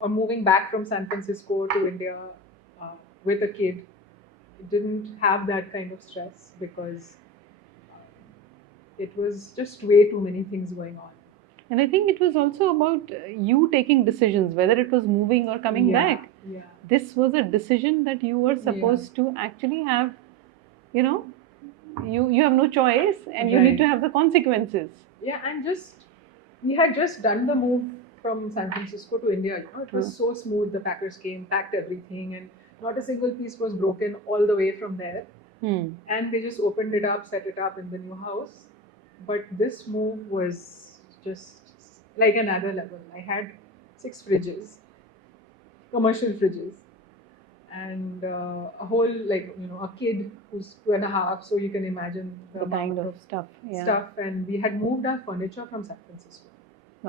or moving back from San Francisco to India uh, with a kid, it didn't have that kind of stress because it was just way too many things going on. And I think it was also about you taking decisions, whether it was moving or coming Yeah, back. yeah, This was a decision that you were yeah. supposed to actually have, you know, you have no choice and you need to Right. have the consequences. Yeah, and just we had just done the move from San Francisco to India. It was so smooth. The packers came, packed everything, and not a single piece was broken all the way from there. And they just opened it up, set it up in the new house. But this move was just like another level. I had 6 fridges, commercial fridges, and a whole, like, a kid who's 2.5, so you can imagine the The kind amount of stuff. Yeah. stuff. And we had moved our furniture from San Francisco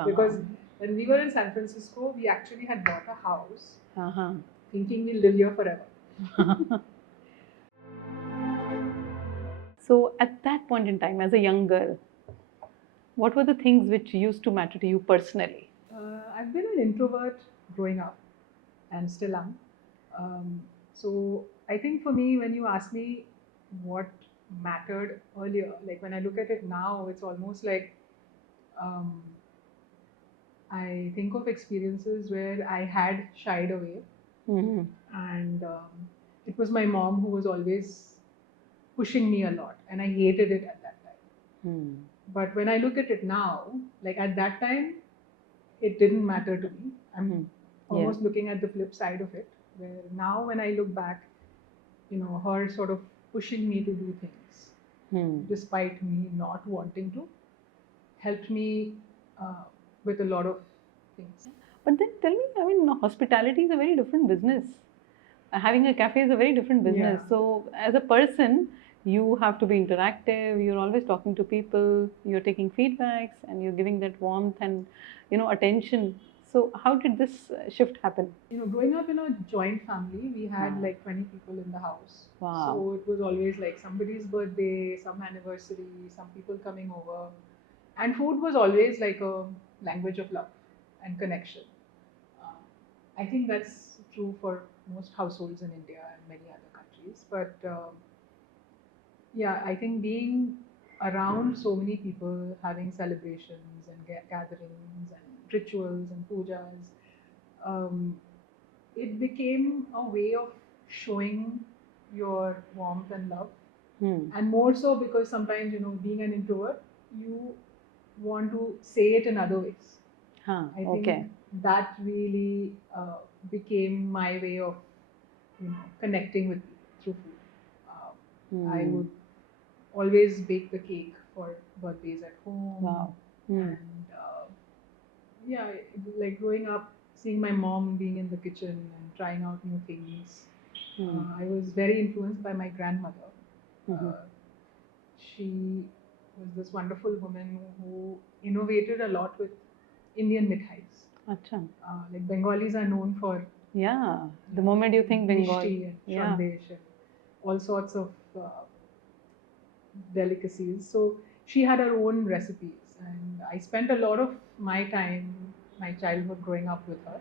because Wow. when we were in San Francisco, we actually had bought a house Uh-huh. thinking we'll live here forever. So at that point in time, as a young girl, what were the things which used to matter to you personally? I've been an introvert growing up and still am. So I think for me, when you ask me what mattered earlier, like when I look at it now, it's almost like um, I think of experiences where I had shied away, and it was my mom who was always pushing me a lot, and I hated it at that time. But when I look at it now, like at that time, it didn't matter to me. I'm almost looking at the flip side of it, where now when I look back, her sort of pushing me to do things, despite me not wanting to, helped me uh, with a lot of things. But then tell me, I mean, hospitality is a very different business. Having a cafe is a very different business. Yeah. So, as a person, you have to be interactive. You're always talking to people. You're taking feedbacks, and you're giving that warmth and attention. So, how did this shift happen? Growing up in a joint family, we had like 20 people in the house. Wow. So it was always like somebody's birthday, some anniversary, some people coming over. And food was always like a language of love and connection. Um, I think that's true for most households in India and many other countries. But yeah, I think being around so many people, having celebrations and gatherings and rituals and pujas, um, it became a way of showing your warmth and love. And more so because sometimes, being an introvert, you want to say it in other ways. I think that really became my way of, connecting with people through food. I would always bake the cake for birthdays at home. Wow. And yeah, like growing up, seeing my mom being in the kitchen and trying out new things. I was very influenced by my grandmother. She was this wonderful woman who innovated a lot with Indian mithais. Acha. Like Bengalis are known for Yeah. The moment you think Bengal. mishti and sandesh and all sorts of delicacies. So she had her own recipes, and I spent a lot of my time, my childhood, growing up with her,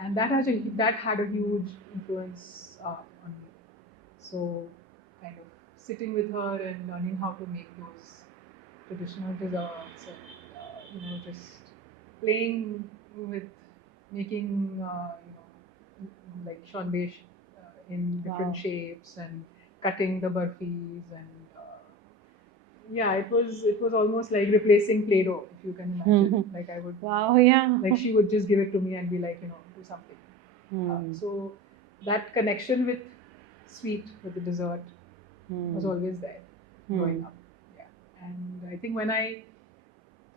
and that had a huge influence on me. So, kind of sitting with her and learning how to make those traditional desserts, and just playing with making like shondesh in different shapes and cutting the burfis. And yeah, it was almost like replacing Play-Doh, if you can imagine. Like I would, Wow, yeah. like she would just give it to me and be like, do something. So that connection with sweet, with the dessert, was always there growing up. Yeah, and I think when I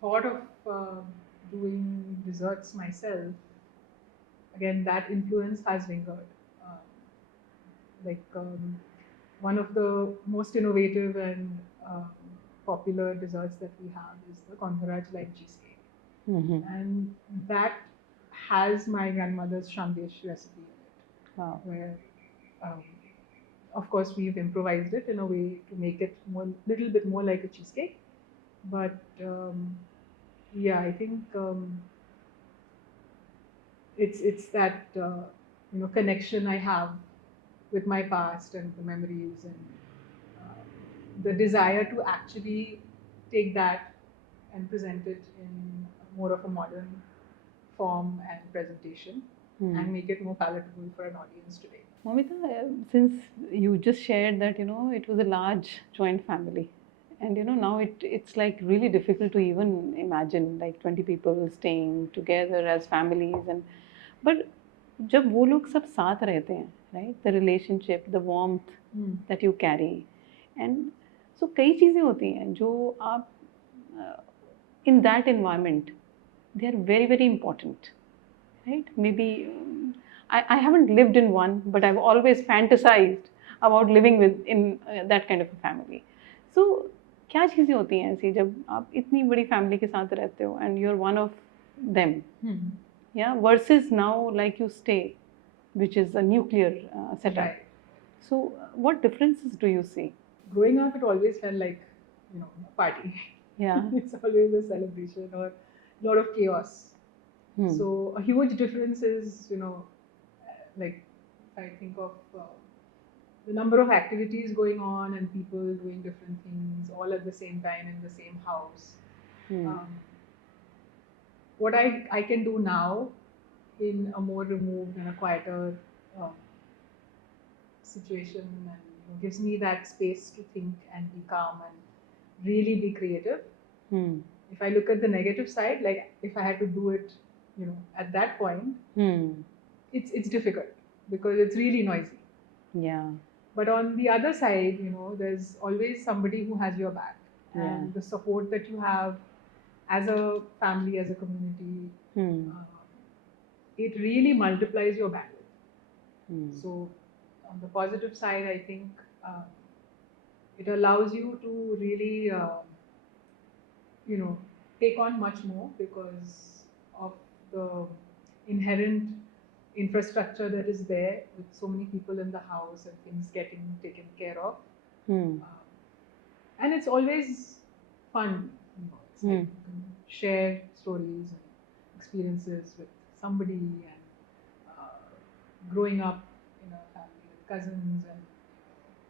thought of doing desserts myself, again that influence has lingered. Um, one of the most innovative and popular desserts that we have is the Kondaraj like cheesecake, and that has my grandmother's Shandesh recipe in it. Wow. Where, um, of course, we've improvised it in a way to make it more, little bit more like a cheesecake. But yeah, I think it's that connection I have with my past and the memories and uh, the desire to actually take that and present it in more of a modern form and presentation and make it more palatable for an audience today. Moumita, since you just shared that it was a large joint family, and now it's like really difficult to even imagine like 20 people staying together as families, and but जब वो लोग सब साथ रहते हैं, right, the relationship, the warmth that you carry, and so कई चीज़ें होती हैं जो आप in that environment they are very very important, right? Maybe I haven't lived in one, but I've always fantasized about living with in that kind of a family. So क्या चीज़ें होती हैं ऐसी जब आप इतनी बड़ी फैमिली के साथ रहते हो and you're one of them, yeah, versus now like you stay, which is a nuclear setup. Right. So what differences do you see? Growing up, it always felt like a party. Yeah. It's always a celebration or a lot of chaos. So a huge difference is, like if I think of the number of activities going on and people doing different things all at the same time in the same house. What I can do now in a more removed and a quieter situation and gives me that space to think and be calm and really be creative. If I look at the negative side, like if I had to do it, at that point, it's difficult because it's really noisy. Yeah. But on the other side, there's always somebody who has your back, and the support that you have as a family, as a community, it really multiplies your bandwidth. So on the positive side, I think it allows you to really, take on much more because of the inherent infrastructure that is there with so many people in the house and things getting taken care of. And it's always fun. It's like you can share stories and experiences with somebody and growing up in a family with cousins and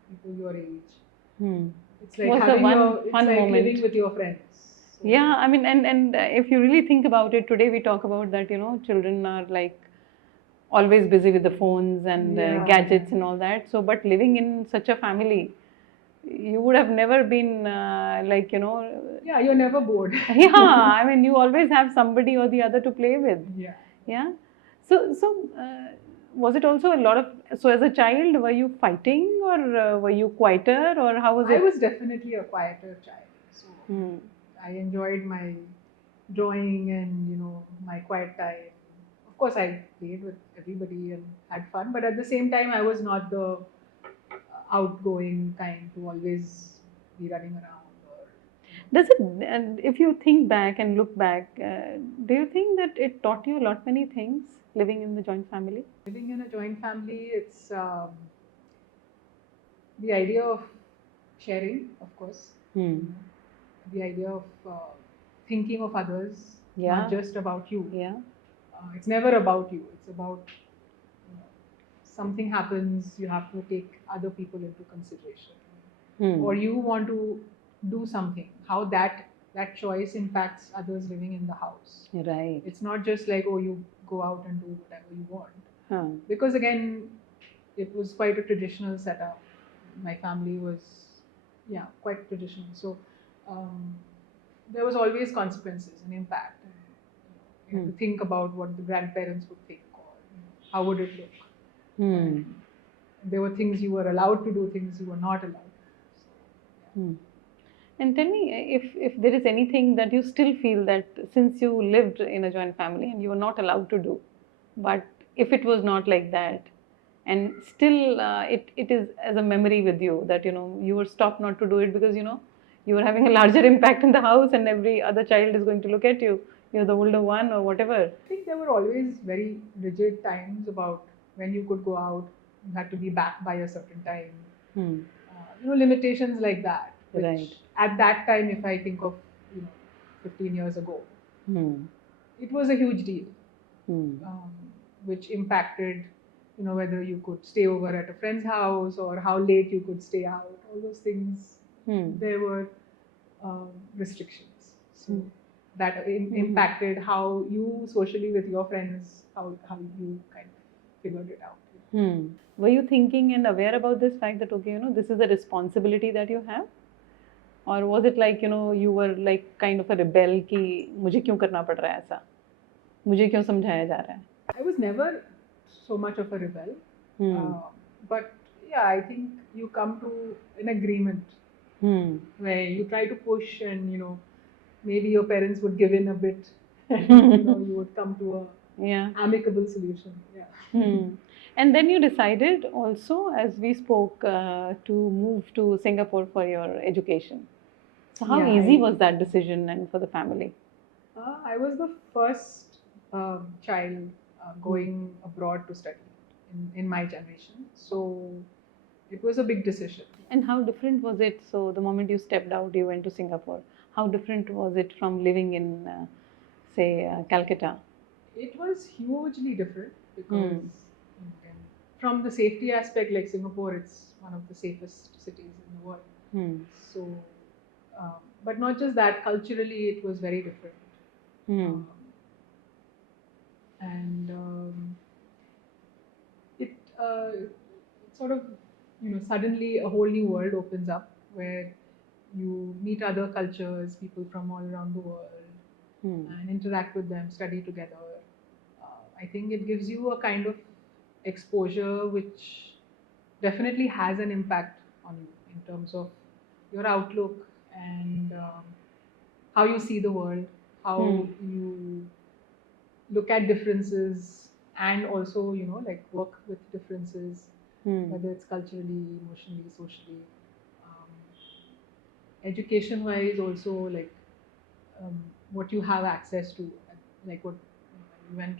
people your age. It's like What's having the one it's fun like moment? living with your friends. So, yeah, I mean, and if you really think about it, today we talk about that, children are like always busy with the phones and gadgets and all that. So, but living in such a family, you would have never been like, yeah, you're never bored. yeah, I mean, you always have somebody or the other to play with. Yeah. Yeah. So was it also a lot of, so as a child, were you fighting or were you quieter or how was it? I was definitely a quieter child. So I enjoyed my drawing and, my quiet time. Of course, I played with everybody and had fun, but at the same time, I was not the outgoing kind to always be running around. Does it, and if you think back and look back, do you think that it taught you a lot many things living in the joint family? Living in a joint family, it's the idea of sharing, of course. The idea of thinking of others, not just about you. Yeah. It's never about you. It's about something happens, you have to take other people into consideration, or you want to do something. How that choice impacts others living in the house. Right. It's not just like you go out and do whatever you want. Because again, it was quite a traditional setup. My family was quite traditional. So there was always consequences and impact. You have to think about what the grandparents would think or how would it look. There were things you were allowed to do, things you were not allowed to do. And tell me if there is anything that you still feel that since you lived in a joint family and you were not allowed to do, but if it was not like that, and still it is as a memory with you that you were stopped not to do it because you were having a larger impact in the house and every other child is going to look at you, you're the older one or whatever. I think there were always very rigid times about when you could go out, you had to be back by a certain time. Limitations like that. Which Right. At that time, if I think of 15 years ago, it was a huge deal. which impacted, whether you could stay over at a friend's house or how late you could stay out. All those things, there were restrictions. So that impacted how you socially with your friends, how you kind of figured it out. Were you thinking and aware about this fact that, okay, this is a responsibility that you have? Or was it like, you were like kind of a rebel कि मुझे क्यों करना पड़ रहा है ऐसा? मुझे क्यों समझाया जा रहा है? I was never so much of a rebel. But yeah, I think you come to an agreement where you try to push and, maybe your parents would give in a bit and, you would come to a amicable solution. Yeah. And then you decided also, as we spoke, to move to Singapore for your education. So how easy was that decision and for the family? I was the first child going abroad to study in my generation. So it was a big decision. And how different was it? So the moment you stepped out, you went to Singapore. How different was it from living in, say, Calcutta? It was hugely different because from the safety aspect, like Singapore, it's one of the safest cities in the world. So, but not just that, culturally it was very different. It sort of, suddenly a whole new world opens up where you meet other cultures, people from all around the world, and interact with them, study together. I think it gives you a kind of exposure which definitely has an impact on you in terms of your outlook and how you see the world, how you look at differences, and also, like work with differences, whether it's culturally, emotionally, socially. Education wise also, like what you have access to, like what when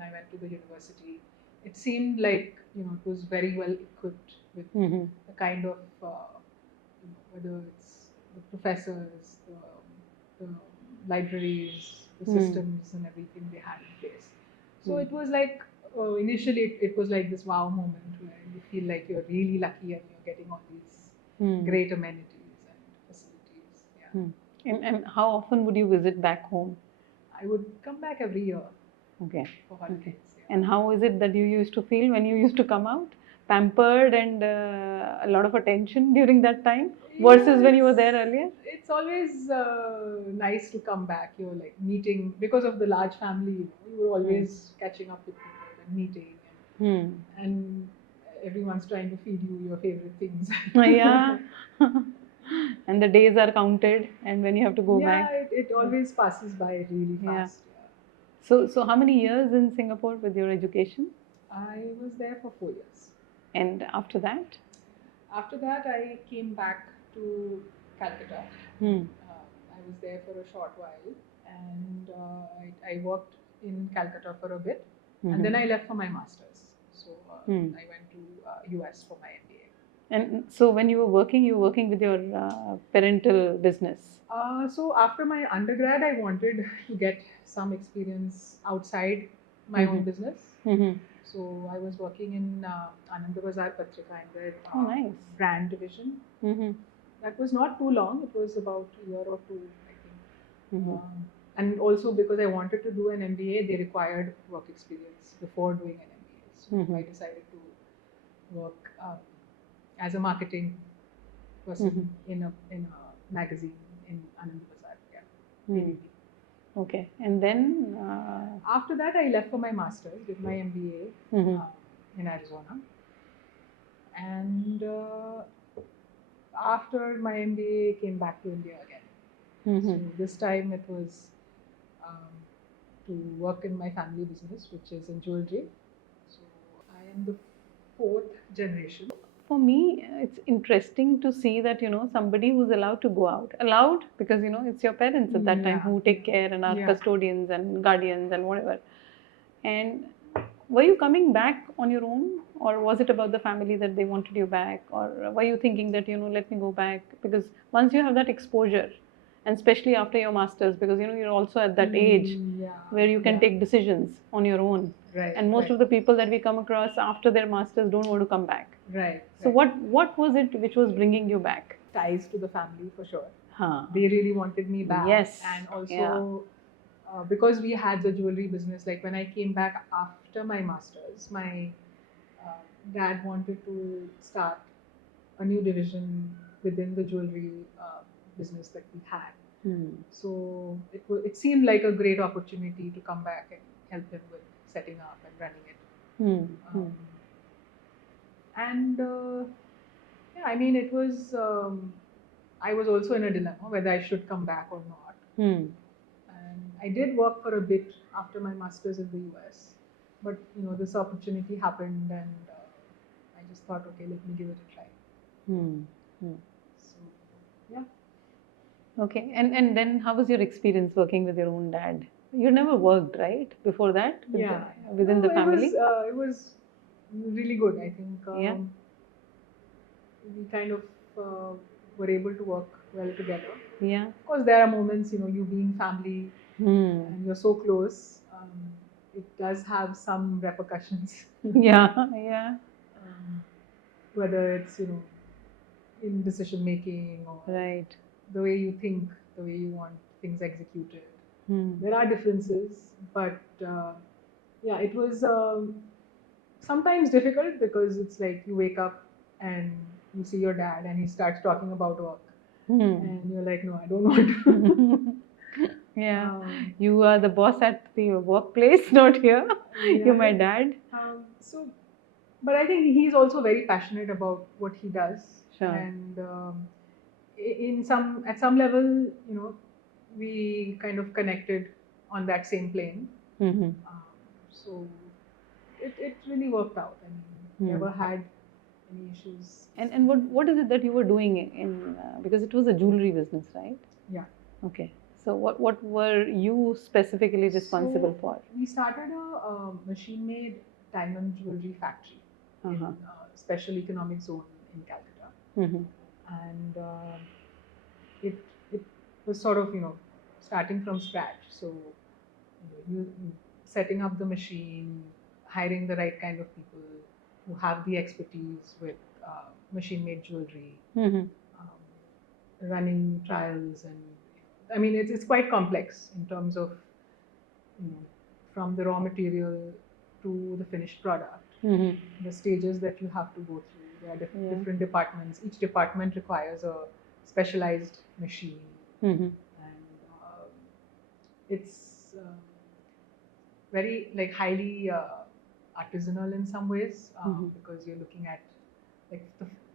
I went to the university, it seemed like it was very well equipped with the kind of whether it's the professors, the libraries, the systems and everything they had in place. So it was like initially it was like this wow moment where you feel like you're really lucky and you're getting all these great amenities and facilities. And how often would you visit back home? I would come back every year. Okay. For holidays. And how is it that you used to feel when you used to come out? Pampered and a lot of attention during that time versus when you were there earlier? It's always nice to come back. You're like meeting, because of the large family, you were always catching up with people and meeting. And everyone's trying to feed you your favorite things. Yeah. And the days are counted, and when you have to go back. Yeah, it always passes by really fast. So how many years in Singapore with your education? I was there for 4 years. And after that? After that, I came back to Calcutta. I was there for a short while, and I worked in Calcutta for a bit, and then I left for my master's. So I went to US for my MBA. And so when you were working with your parental business? So after my undergrad, I wanted to get some experience outside my own business. So I was working in Anand Bazar Patrika in their brand division. That was not too long. It was about a year or two, I think. And also because I wanted to do an MBA, they required work experience before doing an MBA. So I decided to work as a marketing person in a magazine in Anand Bazar. Yeah. Okay, and then after that, I left for my master's, did my MBA in Arizona, and after my MBA, came back to India again. So this time it was to work in my family business, which is in jewelry. So I am the 4th generation. For me, it's interesting to see that, somebody who's allowed to go out. Allowed because, it's your parents at that time who take care and are custodians and guardians and whatever. And were you coming back on your own, or was it about the family that they wanted you back, or were you thinking that, let me go back? Because once you have that exposure, and especially after your masters, because you're also at that age where you can take decisions on your own. Right. And most of the people that we come across after their masters don't want to come back. Right. So what was it which was bringing you back? Ties to the family for sure. Huh. They really wanted me back. Yes. And also because we had the jewelry business, like when I came back after my masters, my dad wanted to start a new division within the jewelry business that we had. So it seemed like a great opportunity to come back and help him with setting up and running it. And yeah, I mean, it was. I was also in a dilemma whether I should come back or not. And I did work for a bit after my masters in the US, but this opportunity happened, and I just thought, okay, let me give it a try. So yeah. Okay, and then how was your experience working with your own dad? You never worked, right, before that? Within the family? It was really good, I think. Yeah. We kind of were able to work well together. Yeah. Of course, there are moments, you being family and you're so close, it does have some repercussions. Yeah. Whether it's, in decision making or Right. the way you think, the way you want things executed. There are differences, but yeah, it was sometimes difficult because it's like you wake up and you see your dad and he starts talking about work. And you're like, no, I don't want to. Yeah. You are the boss at the workplace, not here. You're my dad. But I think he's also very passionate about what he does. Sure. And at some level, we kind of connected on that same plane. So it really worked out. I mean, never had any issues. And what is it that you were doing in because it was a jewelry business, right? Yeah. Okay. So what were you specifically responsible for? We started a machine-made diamond jewelry factory in a special economic zone in Calcutta. And it was sort of starting from scratch. So you setting up the machine, hiring the right kind of people who have the expertise with machine-made jewelry, running trials, and I mean it's quite complex in terms of from the raw material to the finished product. The stages that you have to go through. There are different departments. Each department requires a specialized machine, and it's very highly artisanal in some ways because you're looking at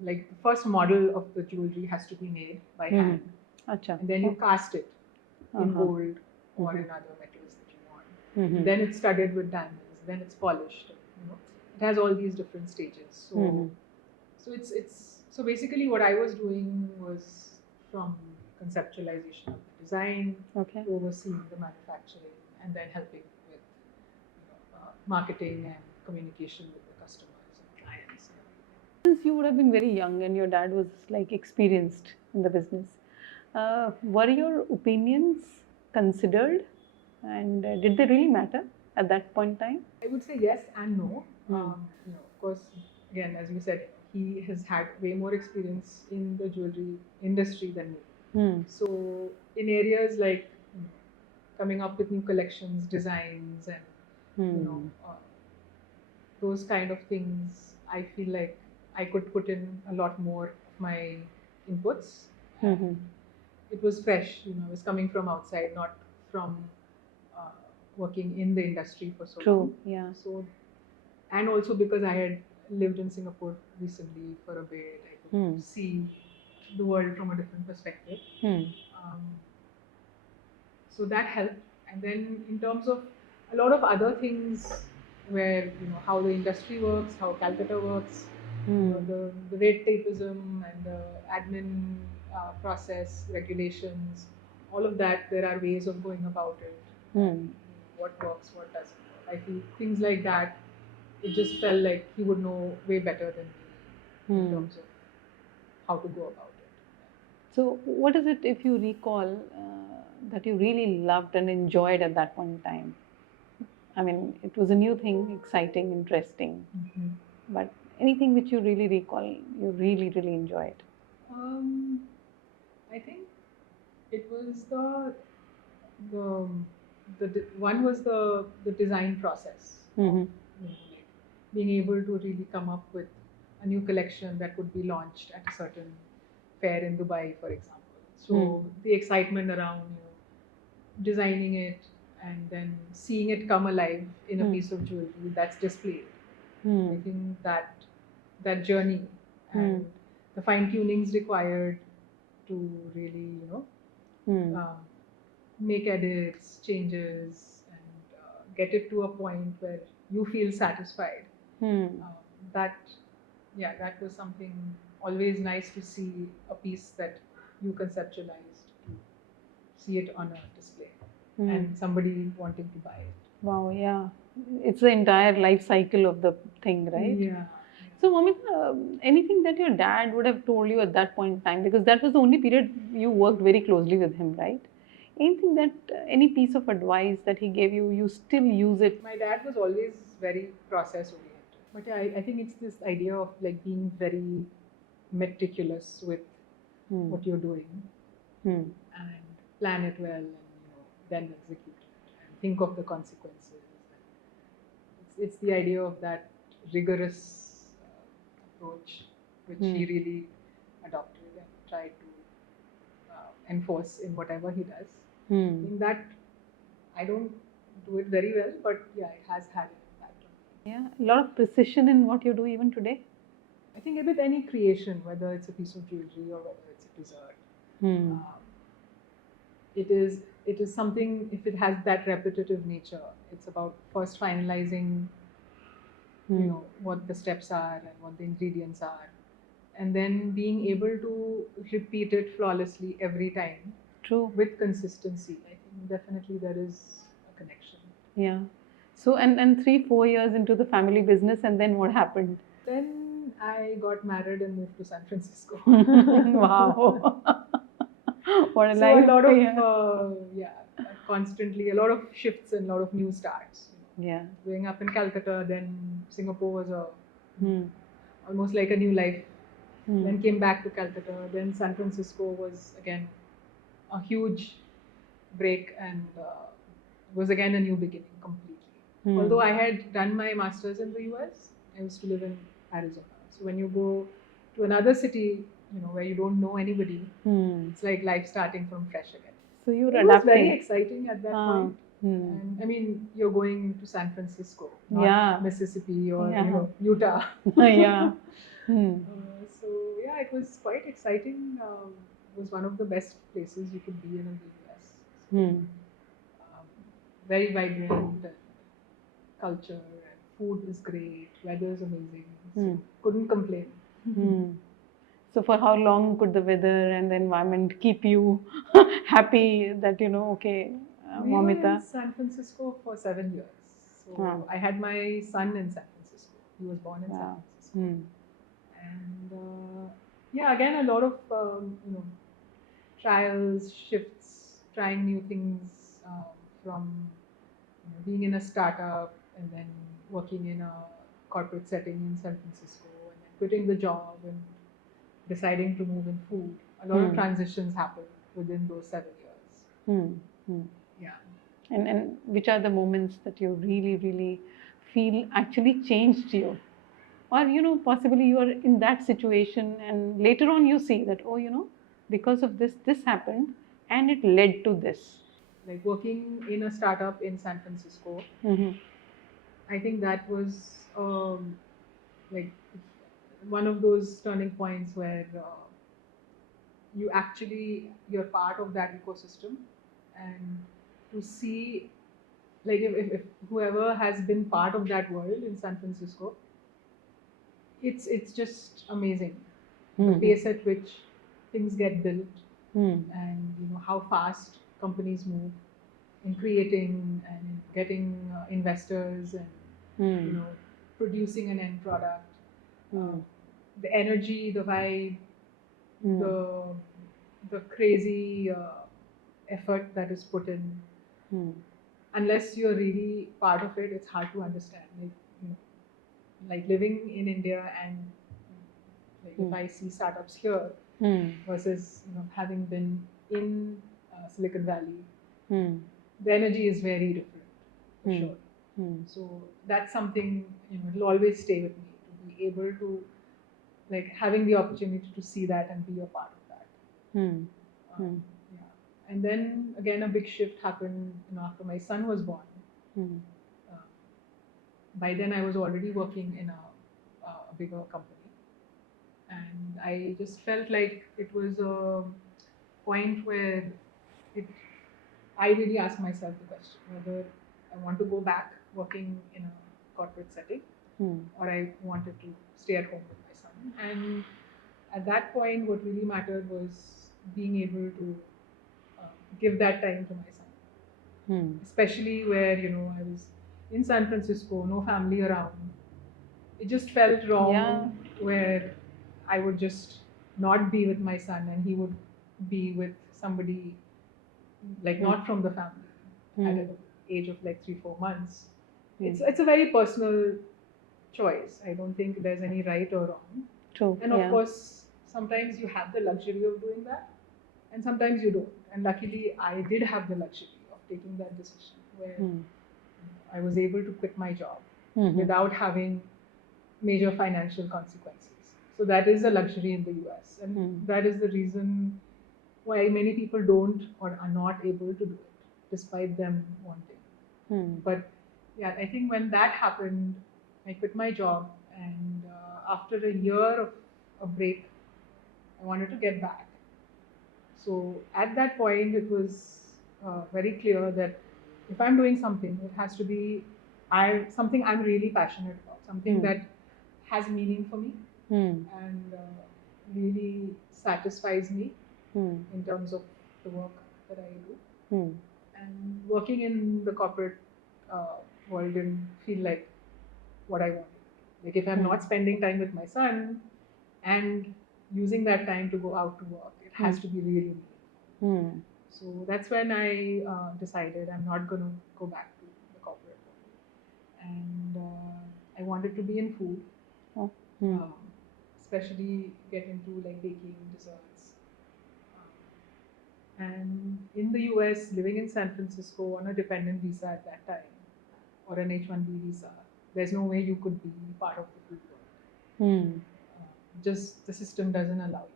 the first model of the jewelry has to be made by hand, and then you cast it in gold or in other metals that you want. Then it's studded with diamonds. Then it's polished. It has all these different stages. So so basically what I was doing was from conceptualization of the design, overseeing the manufacturing, and then helping with marketing and communication with the customers and clients. Since you would have been very young and your dad was experienced in the business, were your opinions considered, and did they really matter at that point in time? I would say yes and no. Of course, again, as you said, he has had way more experience in the jewelry industry than me. So in areas like coming up with new collections, designs, and those kind of things, I feel like I could put in a lot more of my inputs. It was fresh, it was coming from outside, not from working in the industry for so long. True, yeah. So, and also because I had lived in Singapore recently for a bit, I could see the world from a different perspective. So that helped. And then in terms of a lot of other things where, how the industry works, how Calcutta works, the red tapeism and the admin process, regulations, all of that, there are ways of going about it. What works, what doesn't work. I feel things like that, it just felt like he would know way better than me in terms of how to go about it. So, what is it, if you recall, that you really loved and enjoyed at that point in time? I mean, it was a new thing, exciting, interesting, but anything which you really recall, you really, really enjoyed? Um, I think it was the one was the design process of Mm-hmm. like being able to really come up with a new collection that would be launched at a certain fair in Dubai, for example. So the excitement around designing it and then seeing it come alive in a piece of jewelry that's displayed. I think that journey and the fine tunings required to really uh, make edits, changes, and get it to a point where you feel satisfied. That that was something always nice to see a piece that you conceptualized, to see it on a display and somebody wanting to buy it. Wow, yeah. It's the entire life cycle of the thing, right? Yeah. So, Moumita, anything that your dad would have told you at that point in time, because that was the only period you worked very closely with him, right? Anything that, any piece of advice that he gave you, you still use it? My dad was always very process oriented. But yeah, I think it's this idea of like being very meticulous with what you're doing and plan it well and then execute it and think of the consequences. It's the idea of that rigorous approach which he really adopted and tried to enforce in whatever he does. In that, I don't do it very well, but yeah, it has had an impact on me. Yeah, a lot of precision in what you do even today. I think with any creation, whether it's a piece of jewelry or whether it's a dessert, um, it is something. If it has that repetitive nature, it's about first finalizing, what the steps are and what the ingredients are, and then being able to repeat it flawlessly every time. True. With consistency. I think definitely there is a connection. Yeah. So, and 3-4 years into the family business, and then what happened? Then I got married and moved to San Francisco. Wow. What a So life. a lot of constantly a lot of shifts and a lot of new starts. Yeah. Growing up in Calcutta, then Singapore was almost like a new life. Then came back to Calcutta. Then San Francisco was again a huge break and was again a new beginning completely. Although I had done my master's in the US, I used to live in Arizona. So when you go to another city, where you don't know anybody, it's like life starting from fresh again. So you were It was very adapting. exciting at that point. And I mean, you're going to San Francisco, not Yeah. Mississippi or Yeah. Utah. Yeah. So yeah, it was quite exciting. It was one of the best places you could be in the US. So, very vibrant and culture and food is great, weather is amazing. So couldn't complain. So for how long could the weather and the environment keep you happy that, okay, We were in Moumita? San Francisco for 7 years. So I had my son in San Francisco. He was born in San Francisco. And yeah, again, a lot of trials, shifts, trying new things from being in a startup and then working in a corporate setting in San Francisco and then quitting the job and deciding to move in food. A lot of transitions happened within those 7 years. Yeah. And which are the moments that you really, really feel actually changed you? Or, possibly you are in that situation and later on you see that, oh, because of this happened and it led to this. Like working in a startup in San Francisco, I think that was like one of those turning points where you're part of that ecosystem, and to see like if whoever has been part of that world in San Francisco, it's just amazing the pace at which things get built and how fast companies move in creating and in getting investors and producing an end product. The energy, the vibe, the the crazy effort that is put in. Unless you're really part of it, it's hard to understand. Like living in India and like if I see startups here versus having been in Silicon Valley, the energy is very different for sure. So that's something it'll always stay with me, to be able to like having the opportunity to see that and be a part of that. Yeah. And then again a big shift happened after my son was born. By then I was already working in a bigger company, and I just felt like it was a point where I really asked myself the question whether I want to go back working in a corporate setting or I wanted to stay at home with my son. And at that point, what really mattered was being able to give that time to my son, especially where I was in San Francisco, no family around. It just felt wrong where I would just not be with my son and he would be with somebody like not from the family at an age of like 3-4 months. It's a very personal choice. I don't think there's any right or wrong. True. And of course, sometimes you have the luxury of doing that, and sometimes you don't. And luckily, I did have the luxury of taking that decision where I was able to quit my job without having major financial consequences. So that is a luxury in the US, and that is the reason why many people don't or are not able to do it, despite them wanting. But yeah, I think when that happened, I quit my job, and after a year of a break, I wanted to get back. So at that point, it was very clear that if I'm doing something, it has to be something I'm really passionate about, something that has meaning for me and really satisfies me in terms of the work that I do. And working in the corporate world didn't feel like what I wanted. Like if I'm not spending time with my son and using that time to go out to work, it has to be really meaningful. So that's when I decided I'm not going to go back to the corporate world. And I wanted to be in food, especially get into like baking, desserts. And in the US, living in San Francisco on a dependent visa at that time, or an H-1B visa, there's no way you could be part of the food world. Just the system doesn't allow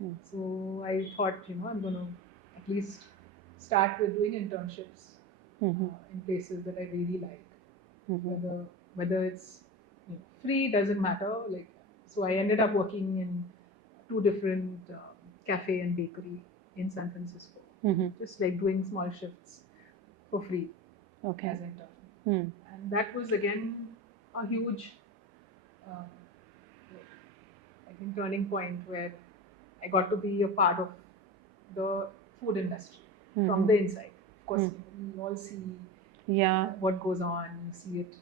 you. So I thought, I'm going to at least start with doing internships in places that I really like. Whether it's free, doesn't matter. Like, so I ended up working in 2 different cafe and bakery in San Francisco, just like doing small shifts for free as an intern. And that was again a huge, I think, turning point where I got to be a part of the food industry from the inside. Of course, we all see what goes on. You see it,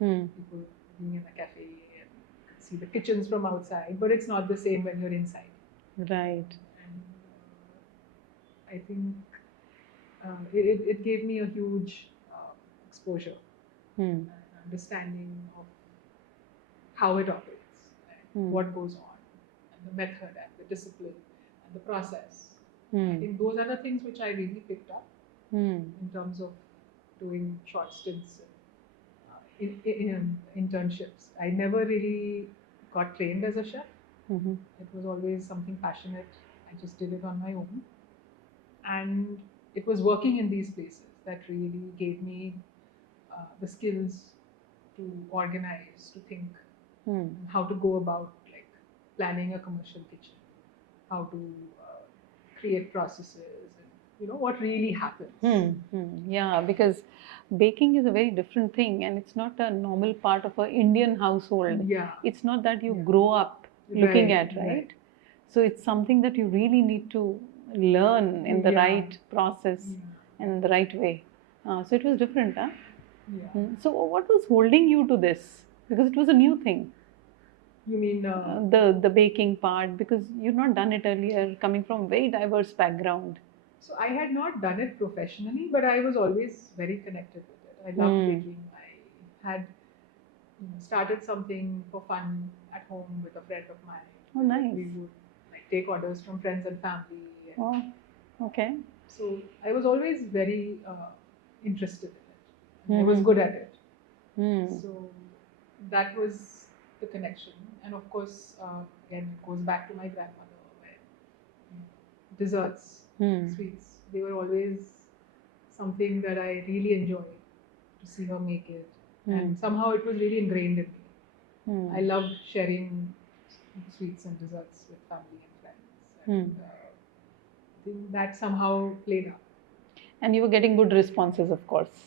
people being in a cafe and see the kitchens from outside, but it's not the same when you're inside. Right. And I think it gave me a huge exposure and understanding of how it operates, and what goes on, and the method, and the discipline, and the process. I think those are the things which I really picked up in terms of doing short stints in internships. I never really got trained as a chef. It was always something passionate. I just did it on my own. And it was working in these places that really gave me the skills to organize, to think, how to go about like planning a commercial kitchen, how to create processes, and what really happens. Yeah, because baking is a very different thing, and it's not a normal part of an Indian household. Yeah. It's not that you grow up looking at, right? Right. So it's something that you really need to learn in the right process and the right way. So it was different, huh? Yeah. So what was holding you to this? Because it was a new thing. You mean the baking part, because you've not done it earlier, coming from very diverse background. so I had not done it professionally, but I was always very connected with it. I loved Hmm. baking. I had started something for fun at home with a friend of mine. Oh, nice. We would like take orders from friends and family. Oh, okay. So I was always very interested in it. And I was Mhm. good at it. Hmm. So that was the connection. And of course, again, it goes back to my grandmother, where desserts, Hmm. sweets, they were always something that I really enjoyed to see her make it. And somehow it was really ingrained in me. Hmm. I loved sharing sweets and desserts with family and friends. And I think that somehow played out. And you were getting good responses, of course,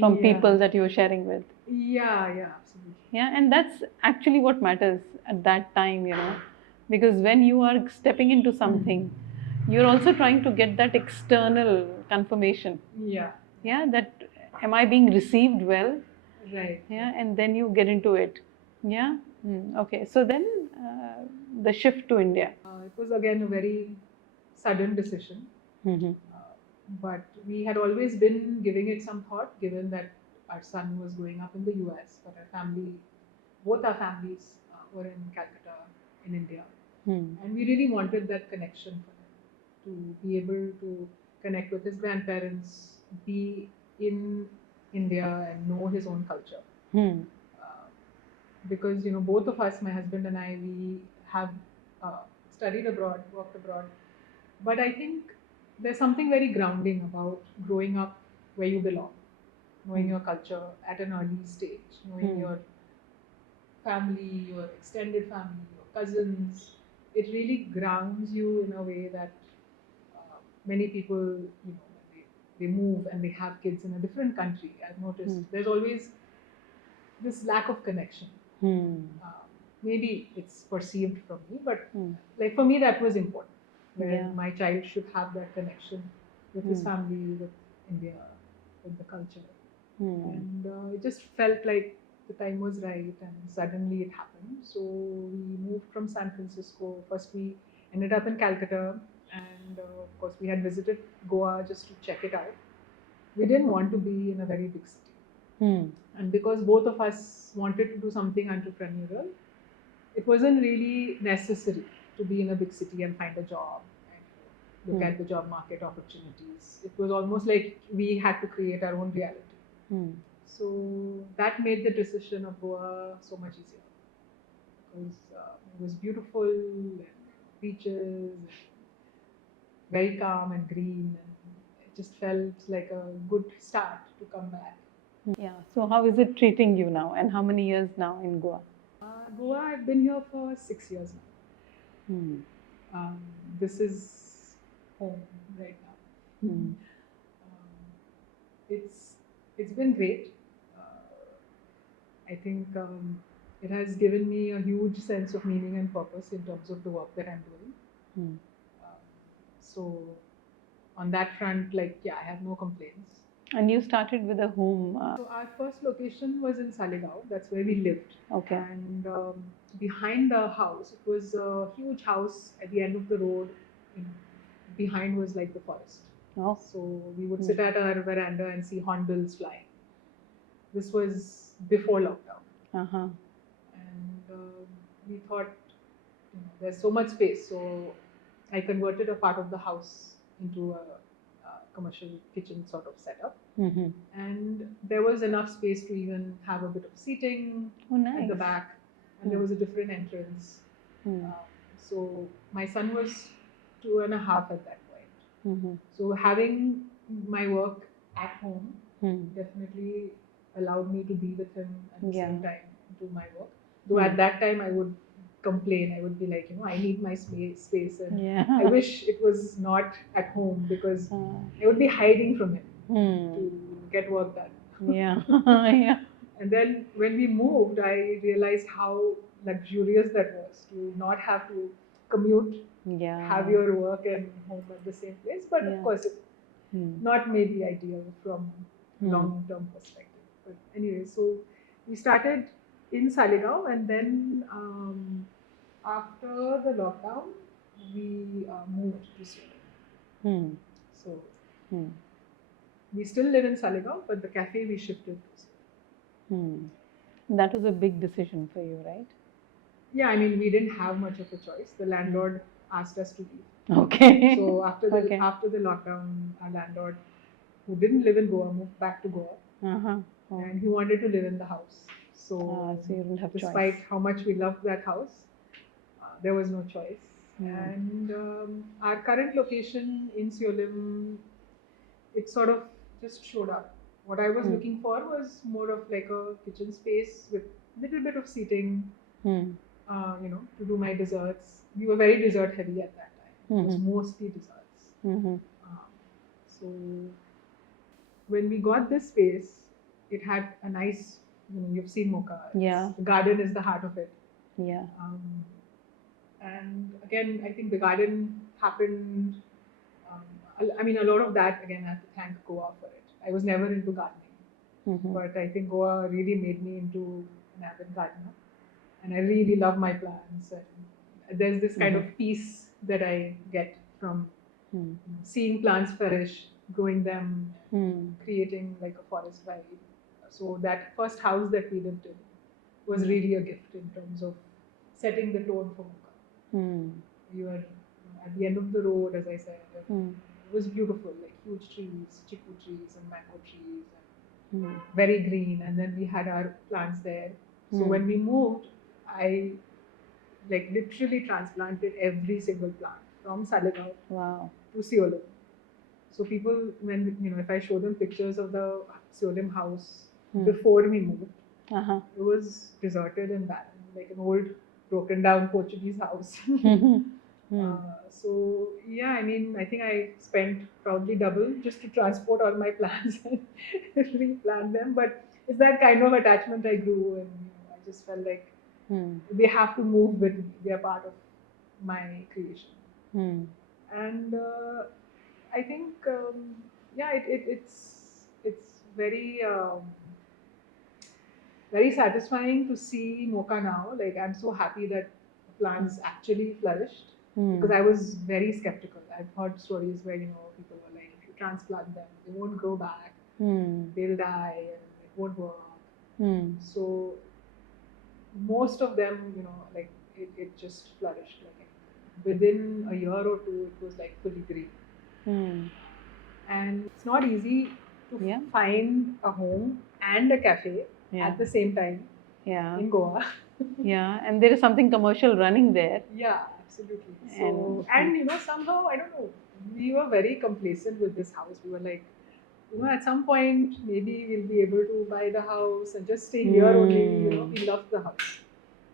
from Yeah. people that you were sharing with. Yeah, absolutely. Yeah, and that's actually what matters at that time, because when you are stepping into something, you're also trying to get that external confirmation. Yeah. Yeah, that am I being received well? Right. Yeah, and then you get into it. Yeah. Okay, so then the shift to India. It was again a very sudden decision. Mm-hmm. But we had always been giving it some thought, given that our son was growing up in the US, but our family, both our families were in Calcutta, in India. And we really wanted that connection for him to be able to connect with his grandparents, be in India, and know his own culture. Because both of us, my husband and I, we have studied abroad, worked abroad, but I think there's something very grounding about growing up where you belong, knowing your culture at an early stage, knowing your family, your extended family, your cousins. It really grounds you in a way that many people, when they move and they have kids in a different country, I've noticed there's always this lack of connection. Maybe it's perceived from me, but like for me, that was important. Where Yeah. my child should have that connection with his family, with India, with the culture. And it just felt like the time was right, and suddenly it happened. So we moved from San Francisco. First, we ended up in Calcutta, and of course, we had visited Goa just to check it out. We didn't want to be in a very big city. And because both of us wanted to do something entrepreneurial, it wasn't really necessary to be in a big city and find a job and look at the job market opportunities. It was almost like we had to create our own reality. So that made the decision of Goa so much easier because it was beautiful and beaches, and very calm and green, and it just felt like a good start to come back. Yeah. So how is it treating you now, and how many years now in Goa? Goa, I've been here for 6 years now. This is home right now. It's it's been great. I think it has given me a huge sense of meaning and purpose in terms of the work that I'm doing. So on that front, like I have no complaints. And you started with a home. So our first location was in Saligaon. That's where we lived. Okay. And behind the house, it was a huge house at the end of the road. Behind was like the forest. Oh. So we would sit at our veranda and see hornbills flying. This was before lockdown. And we thought, there's so much space. So I converted a part of the house into a commercial kitchen sort of setup. And there was enough space to even have a bit of seating at the back. And there was a different entrance. So my son was 2.5 at that point. So having my work at home definitely allowed me to be with him at the same time, do my work. Though at that time I would complain. I would be like, I need my space, and I wish it was not at home because I would be hiding from him to get work done. Yeah. Yeah. And then when we moved, I realized how luxurious that was to not have to commute, have your work and home at the same place. But of course, it not maybe ideal from long-term perspective. But anyway, so we started in Saligaon, and then after the lockdown, we moved to Seoul. Hmm. So Hmm. we still live in Saligaon, but the cafe we shifted to Seoul. Hmm. That was a big decision for you, right? Yeah, I mean, we didn't have much of a choice. The landlord asked us to leave. Okay. So Okay. after the lockdown, our landlord, who didn't live in Goa, moved back to Goa, Uh-huh. Oh. and he wanted to live in the house. So So you didn't have despite choice. how much we loved that house, there was no choice. Hmm. And our current location in Seolim, it sort of just showed up. What I was looking for was more of like a kitchen space with a little bit of seating, Hmm. to do my desserts. We were very dessert heavy at that time. It was Mhm. mostly desserts. Mm-hmm. So when we got this space, it had a nice, you've seen Mocha. Yeah. The garden is the heart of it. Yeah. Um, and again, I think the garden happened. I mean, a lot of that, again, I have to thank Goa for it. I was never into gardening, Mm-hmm. but I think Goa really made me into an avid gardener. And I really love my plants. And there's this kind of peace that I get from seeing plants flourish, growing them, creating like a forest vibe. So that first house that we lived in was really a gift in terms of setting the tone for Mocha. We were at the end of the road, as I said. And it was beautiful, like huge trees, chiku trees and mango trees, and very green. And then we had our plants there. So when we moved, I like literally transplanted every single plant from Saligaon Wow. to Seolim. So people, when if I show them pictures of the Seolim house before we moved, Uh-huh. it was deserted and barren, like an old, broken down Portuguese house. So yeah, I mean, I think I spent probably double just to transport all my plants and replant them. But it's that kind of attachment I grew, and I just felt like they have to move with me. They are part of my creation. And I think, yeah, it's very satisfying to see Mocha now. Like, I'm so happy that the plants actually flourished, because I was very skeptical. I've heard stories where people were like, if you transplant them, they won't grow back, they'll die, and it won't work. So most of them, like it just flourished. Like within a year or two, it was like fully green. And it's not easy to find a home and a cafe at the same time in Goa. Yeah, and there is something commercial running there. Yeah, absolutely. So, and somehow, I don't know, we were very complacent with this house. We were like, at some point, maybe we'll be able to buy the house and just stay here only. We loved the house.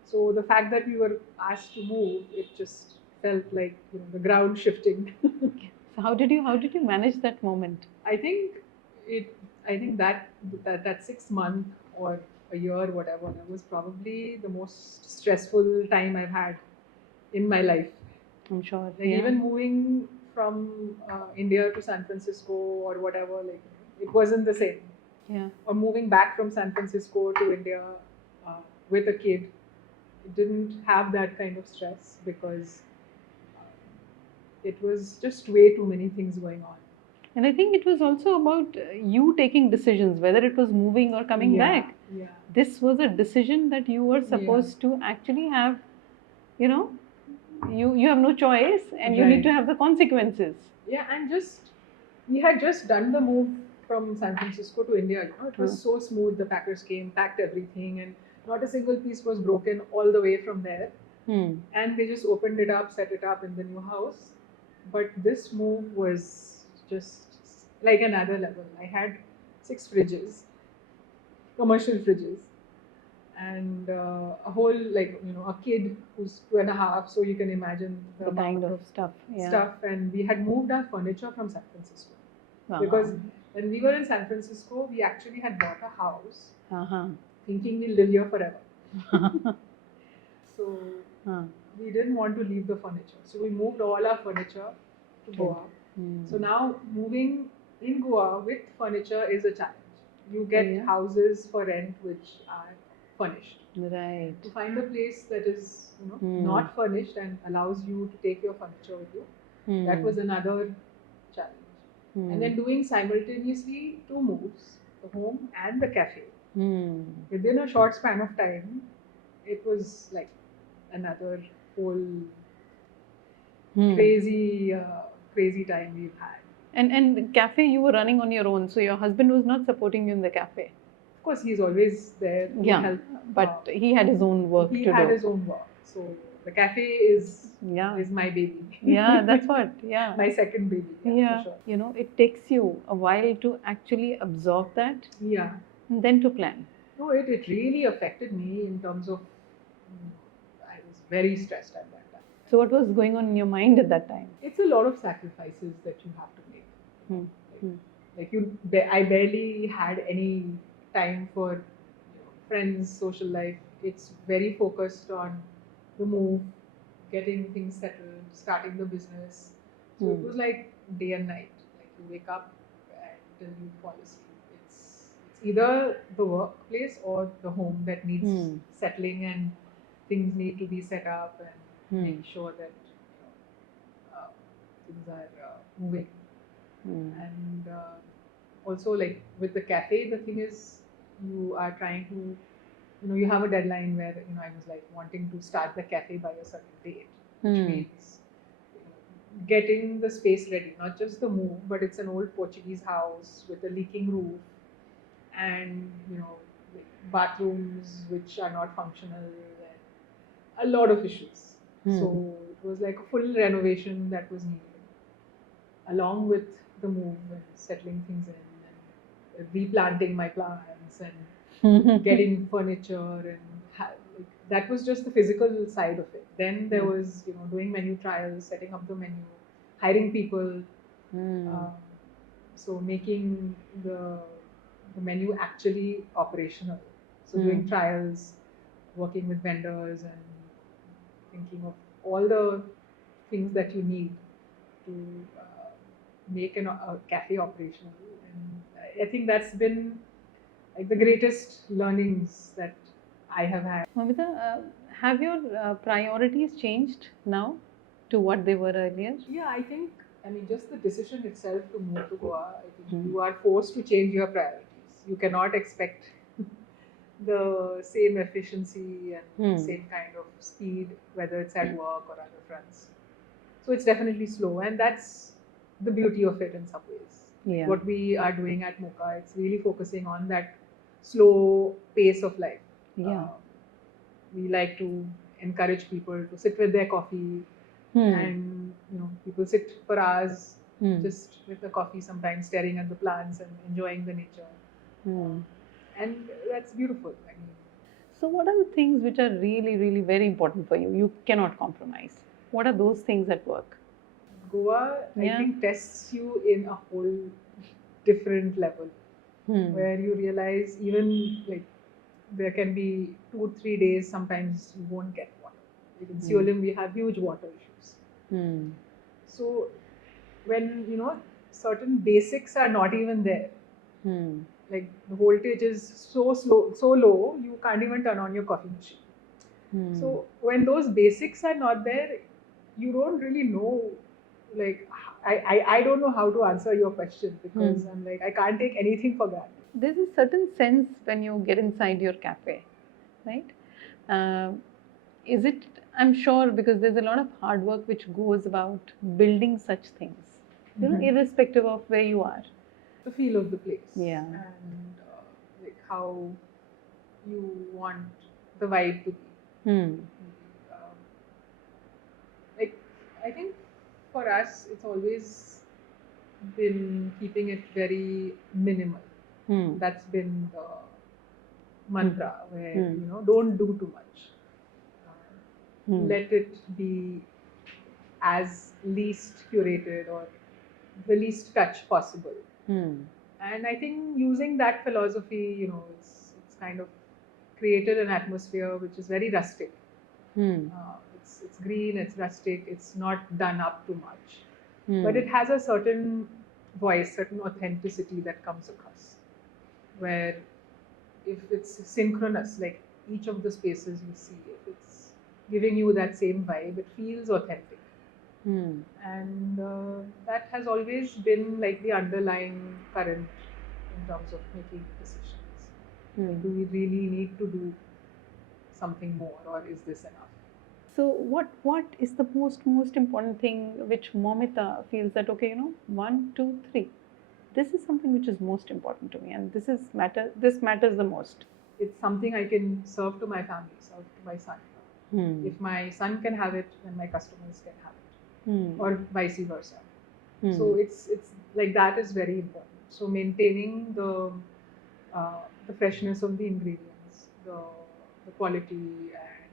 So the fact that we were asked to move, it just felt like the ground shifting. So how did you manage that moment? I think it. I think that 6 month or a year, whatever, that was probably the most stressful time I've had in my life. I'm sure. Like even moving from India to San Francisco or whatever, like it wasn't the same. Yeah. Or moving back from San Francisco to India uh, with a kid, it didn't have that kind of stress, because it was just way too many things going on. And I think it was also about you taking decisions, whether it was moving or coming back. Yeah. This was a decision that you were supposed to actually have, you have no choice, and you need to have the consequences. Yeah, and we had just done the move from San Francisco to India. It was so smooth. The packers came, packed everything, and not a single piece was broken all the way from there. And they just opened it up, set it up in the new house. But this move was just like another level. I had 6 fridges, commercial fridges, and a whole, like a kid who's 2.5, so you can imagine the kind amount of stuff. And we had moved our furniture from San Francisco, because when we were in San Francisco, we actually had bought a house thinking we'll live here forever. So we didn't want to leave the furniture, so we moved all our furniture to Goa. So now moving in Goa with furniture is a challenge. You get houses for rent which are furnished. Right. To find a place that is, Hmm. not furnished and allows you to take your furniture with you, that was another challenge. And then doing simultaneously two moves, the home and the cafe, within a short span of time, it was like another whole crazy time we've had. And the cafe you were running on your own, so your husband was not supporting you in the cafe. Of course, he's always there to Yeah, help. but he had his own work He to had do. his own work. So the cafe is Yeah. my baby. Yeah, that's what. Yeah. My second baby. Yeah. For sure. You know, it takes you a while to actually absorb that Yeah. and then to plan. No, it really affected me in terms of I was very stressed at that time. So what was going on in your mind at that time? It's a lot of sacrifices that you have to make. I barely had any time for friends, social life. It's very focused on the move, getting things settled, starting the business. So it was like day and night. Like you wake up until you fall asleep. It's either the workplace or the home that needs settling, and things need to be set up and make sure that things are moving. And also, like with the cafe, the thing is, you are trying to, you have a deadline where, I was like wanting to start the cafe by a certain date, which means getting the space ready, not just the move, but it's an old Portuguese house with a leaking roof and, like bathrooms which are not functional and a lot of issues. So it was like a full renovation that was needed, along with the move and settling things in and replanting my plants and getting furniture and that was just the physical side of it. Then there was doing menu trials, setting up the menu, hiring people, so making the menu actually operational. So doing trials, working with vendors and thinking of all the things that you need to make a cafe operational. And I think that's been like the greatest learnings that I have had. Moumita, have your priorities changed now to what they were earlier? Yeah, I think, just the decision itself to move to Goa, I think you are forced to change your priorities. You cannot expect the same efficiency and same kind of speed, whether it's at work or other fronts. So it's definitely slow, and that's the beauty of it in some ways. Yeah. What we are doing at Mocha, it's really focusing on that slow pace of life. Yeah. We like to encourage people to sit with their coffee, and people sit for hours just with the coffee, sometimes staring at the plants and enjoying the nature. And that's beautiful. So what are the things which are really, really very important for you? You cannot compromise. What are those things at work? Goa, I think, tests you in a whole different level, where you realize even like there can be 2-3 days sometimes you won't get water. Like in Seolim, we have huge water issues. So when certain basics are not even there, like the voltage is so low, you can't even turn on your coffee machine. So when those basics are not there, you don't really know. Like I don't know how to answer your question, because I'm like, I can't take anything for granted. There's a certain sense when you get inside your cafe, right? Is it, I'm sure, because there's a lot of hard work which goes about building such things, irrespective of where you are. The feel of the place. Yeah. And like how you want the vibe to be. Like I think for us, it's always been keeping it very minimal. That's been the mantra, where don't do too much. Let it be as least curated or the least touch possible. And I think using that philosophy, it's kind of created an atmosphere which is very rustic. It's green, it's rustic, it's not done up too much, but it has a certain voice, certain authenticity that comes across. Where if it's synchronous, like each of the spaces you see, if it's giving you that same vibe, it feels authentic. And that has always been like the underlying current in terms of making decisions. Like, do we really need to do something more, or is this enough? So what is the most important thing which Moumita feels that, okay, you know, 1, 2, 3, this is something which is most important to me, and this matters the most. It's something I can serve to my family, serve to my son. If my son can have it, then my customers can have it, or vice versa. So it's like that is very important. So maintaining the freshness of the ingredients, the quality, and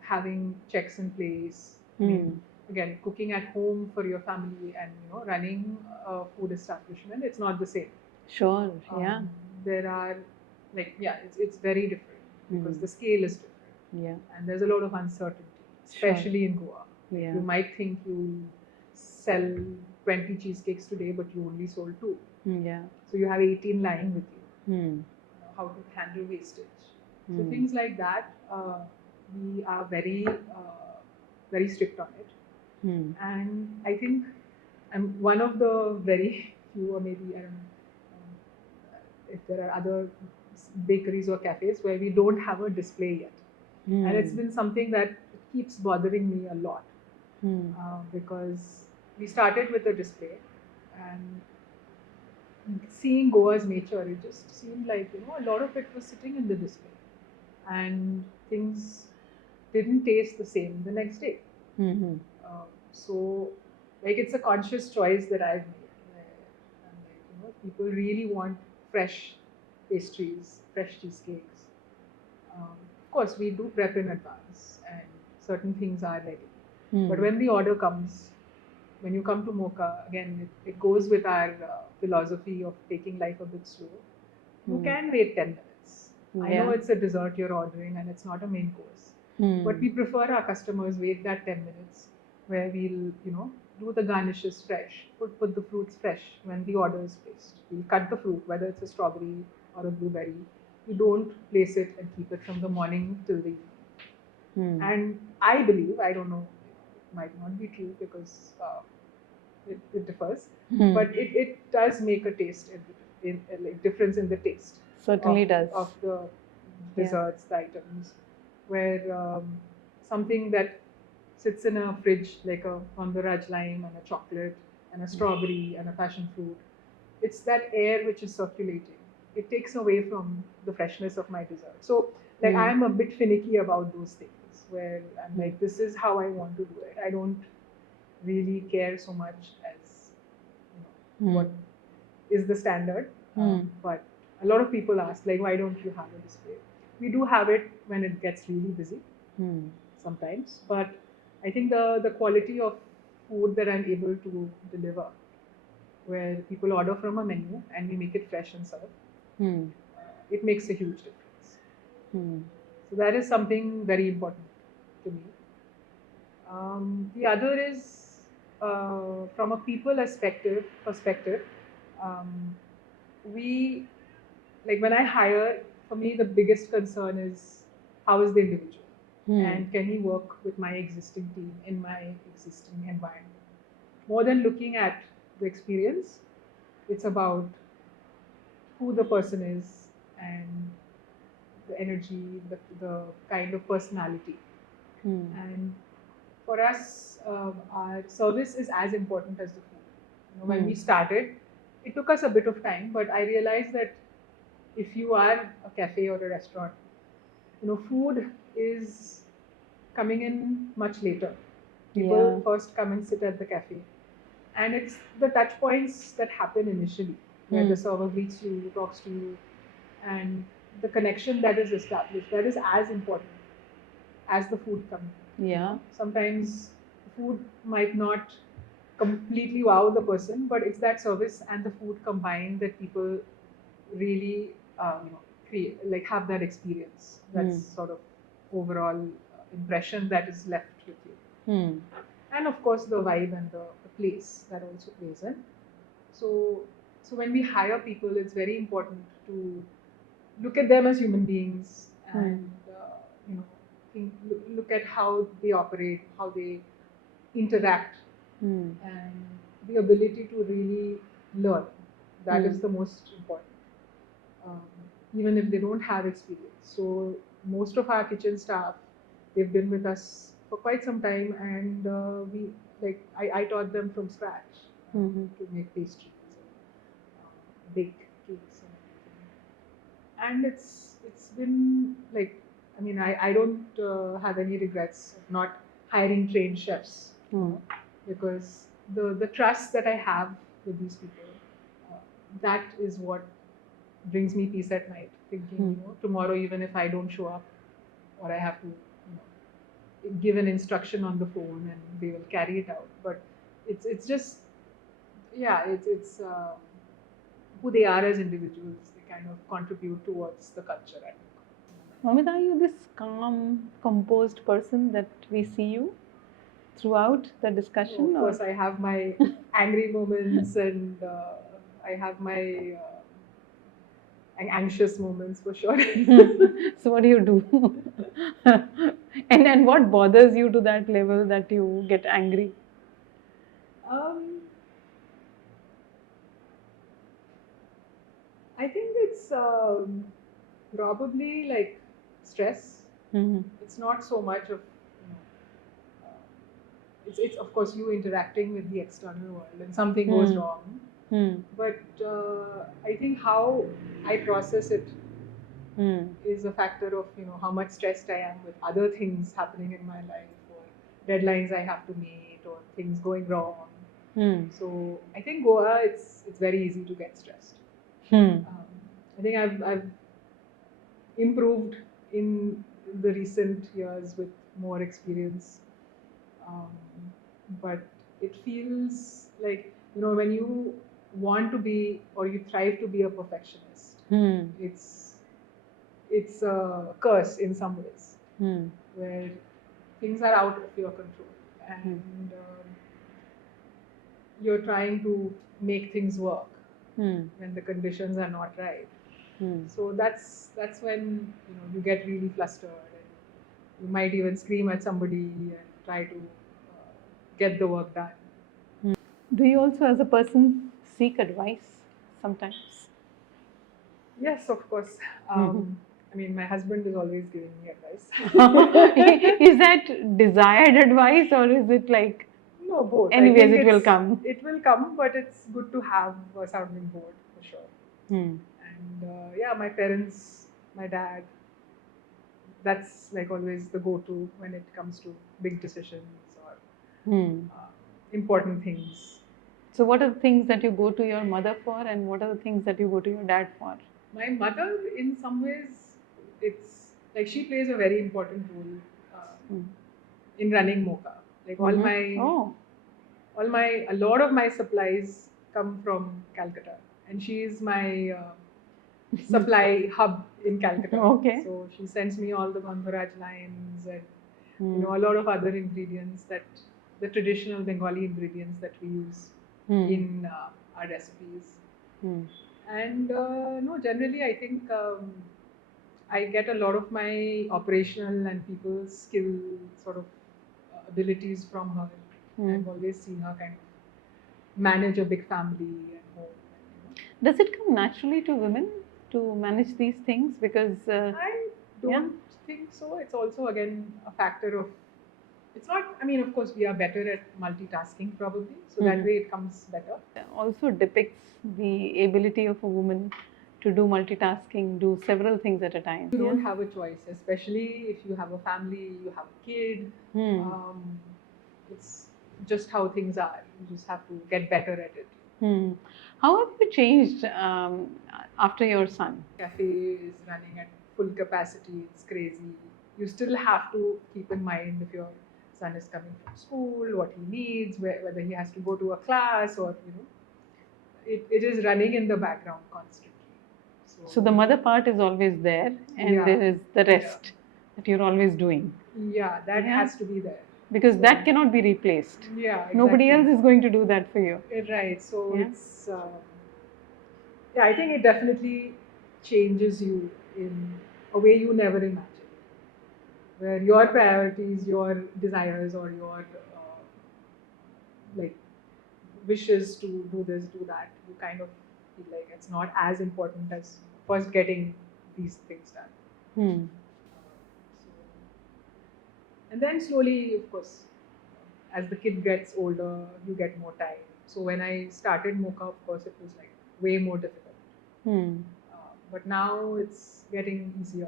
having checks in place. I mean, again, cooking at home for your family and running a food establishment, it's not the same. Sure. Yeah. There are it's very different because the scale is different. Yeah. And there's a lot of uncertainty, especially in Goa. Yeah. You might think you sell 20 cheesecakes today, but you only sold 2. Yeah. So you have 18 lying with you. How to handle wastage. So things like that, we are very strict on it. And I think I'm one of the very few, or maybe I don't know if there are other bakeries or cafes where we don't have a display yet. And it's been something that keeps bothering me a lot, because we started with a display, and seeing Goa's nature, it just seemed like a lot of it was sitting in the display, and things didn't taste the same the next day. So like it's a conscious choice that I've made, where I'm like, people really want fresh pastries, fresh cheesecakes. Of course, we do prep in advance, and certain things are ready. But when the order comes, when you come to Mocha, again, it goes with our philosophy of taking life a bit slow. You can wait 10 minutes. I know it's a dessert you're ordering and it's not a main course. But we prefer our customers wait that 10 minutes where we'll, do the garnishes fresh, put the fruits fresh when the order is placed. We'll cut the fruit, whether it's a strawberry or a blueberry. We don't place it and keep it from the morning till the evening. And I believe, I don't know, it might not be true because it differs, but it does make a taste like difference in the taste. Certainly does. Of the desserts, the items, where something that sits in a fridge like a Honduras lime and a chocolate and a strawberry and a passion fruit, it's that air which is circulating. It takes away from the freshness of my dessert. So like I'm a bit finicky about those things, where I'm like, this is how I want to do it. I don't really care so much as what is the standard. But a lot of people ask, like, why don't you have a display? We do have it when it gets really busy sometimes, but I think the quality of food that I'm able to deliver, where people order from a menu and we make it fresh and serve, it makes a huge difference. So that is something very important to me. The other is from a people perspective. We like when I hire, for me the biggest concern is how is the individual and can he work with my existing team in my existing environment. More than looking at the experience, it's about who the person is and the energy, the kind of personality. And for us, our service is as important as the food. When we started, it took us a bit of time, but I realized that if you are a cafe or a restaurant, food is coming in much later. People first come and sit at the cafe, and it's the touch points that happen initially, where the server greets you, talks to you, and the connection that is established, that is as important as the food coming. Sometimes food might not completely wow the person, but it's that service and the food combined that people really create, like have that experience. That's sort of overall impression that is left with you. And of course the vibe and the place that also plays in. So when we hire people, it's very important to look at them as human beings and you know look at how they operate, how they interact, and the ability to really learn. That is the most important. Um, Even if they don't have experience. So most of our kitchen staff, they've been with us for quite some time, and I taught them from scratch to make pastries and bake cakes and everything. And it's been like, I mean, I don't have any regrets of not hiring trained chefs, because the trust that I have with these people, that is what brings me peace at night, thinking, tomorrow, even if I don't show up, or I have to, give an instruction on the phone and they will carry it out. But it's just, yeah, it's who they are as individuals. They kind of contribute towards the culture, I think. Moumita, are you this calm, composed person that we see you throughout the discussion? Of course, I have my angry moments, and I have my anxious moments for sure. So what do you do? and what bothers you to that level that you get angry? I think it's probably like stress. It's not so much of, it's of course you interacting with the external world and something goes wrong. But I think how I process it is a factor of, how much stressed I am with other things happening in my life, or deadlines I have to meet, or things going wrong. So I think Goa, it's very easy to get stressed. I think I've improved in the recent years with more experience, but it feels like, when you want to be, or you thrive to be a perfectionist, it's a curse in some ways, where things are out of your control, and you're trying to make things work when the conditions are not right. So that's when you get really flustered, and you might even scream at somebody and try to get the work done. Do you also, as a person, seek advice sometimes? Yes, of course. I mean, my husband is always giving me advice. Is that desired advice, or is it like, no, both? Anyways, it will come? It will come, but it's good to have a sounding board for sure. And yeah, my parents, my dad, that's like always the go-to when it comes to big decisions or important things. So what are the things that you go to your mother for, and what are the things that you go to your dad for? My mother, in some ways, it's like she plays a very important role in running Mocha. Like a lot of my supplies come from Calcutta, and she is my supply hub in Calcutta. Okay. So she sends me all the Gandharaj lines and a lot of other ingredients, that the traditional Bengali ingredients that we use in our recipes. And no, generally I think I get a lot of my operational and people skill sort of abilities from her. I've always seen her kind of manage a big family and home. Does it come naturally to women to manage these things? Because I don't think so. It's also again a factor of, it's not, I mean, of course we are better at multitasking probably, so that way it comes better. Also depicts the ability of a woman to do multitasking, do several things at a time. You don't have a choice, especially if you have a family, you have a kid. It's just how things are. You just have to get better at it. How have you changed after your son? Cafe is running at full capacity. It's crazy. You still have to keep in mind if your son is coming from school, what he needs, whether he has to go to a class, or it is running in the background constantly. So the mother part is always there, and there is the rest that you're always doing. Yeah, that has to be there. Because that cannot be replaced. Yeah, exactly. Nobody else is going to do that for you. Right. So it's I think it definitely changes you in a way you never imagined, where your priorities, your desires, or your like wishes to do this, do that, you kind of feel like it's not as important as first getting these things done. Hmm. So, and then slowly, of course, as the kid gets older, you get more time. So when I started Mocha, of course, it was like way more difficult. Hmm. But now it's getting easier.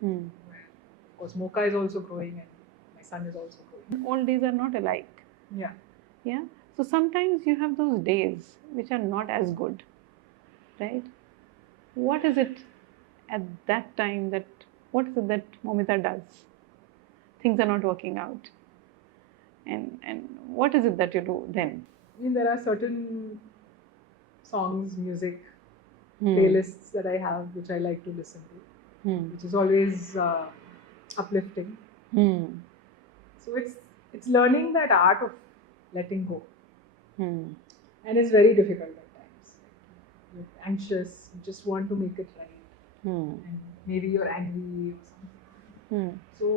Hmm. Where, of course, Mocha is also growing and my son is also growing. All days are not alike. Yeah. Yeah. So sometimes you have those days which are not as good, right? What is it at that time what is it that Moumita does? Things are not working out. And what is it that you do then? I mean, there are certain songs, music, Hmm. playlists that I have which I like to listen to, Hmm. which is always uplifting. Hmm. So it's learning that art of letting go, Hmm. and it's very difficult at times. You're anxious, you just want to make it right, Hmm. and maybe you're angry or something. Hmm. So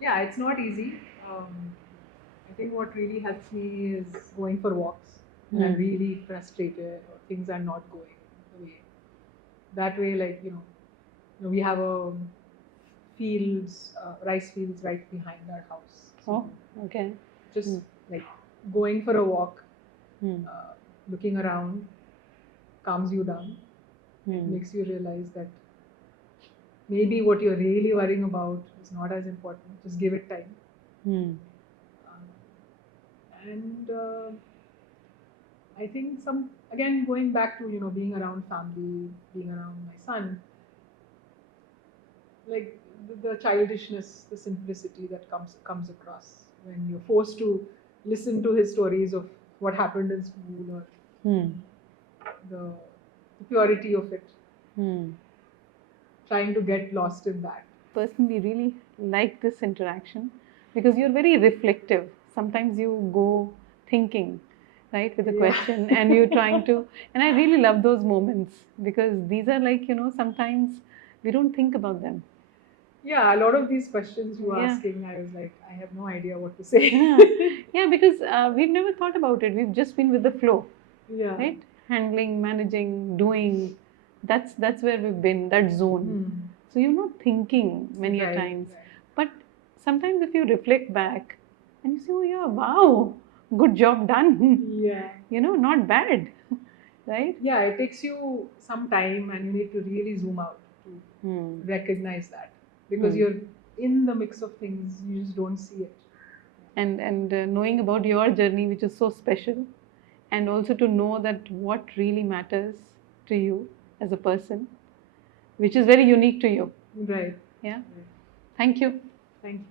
yeah, it's not easy. I think what really helps me is going for walks when I'm really frustrated or things are not going the way. That way, like we have a rice fields right behind our house. So Oh, okay. just like going for a walk, Hmm. looking around, calms you down. It Hmm. makes you realize that maybe what you're really worrying about is not as important. Just give it time. Hmm. And I think again going back to being around family, being around my son, like the childishness, the simplicity that comes across when you're forced to listen to his stories of what happened in school, or Hmm. the, the purity of it, Hmm. trying to get lost in that. Personally really like this interaction because you're very reflective. Sometimes you go thinking, right, with a Yeah. question and you're trying to, and I really love those moments because these are like, sometimes we don't think about them. Yeah, a lot of these questions you were Yeah. asking, I was like, I have no idea what to say. Yeah, because we've never thought about it. We've just been with the flow, Yeah. right? Handling, managing, doing. That's where we've been, that zone. So you're not thinking many a Right, times. right. But sometimes if you reflect back and you say, oh yeah, wow, good job done. Yeah. Not bad. Right? Yeah, it takes you some time and you need to really zoom out to Hmm. recognize that, because Hmm. you're in the mix of things, you just don't see it. And knowing about your journey, which is so special, and also to know that what really matters to you as a person, which is very unique to you. Right. Yeah. Right. Thank you. Thank you.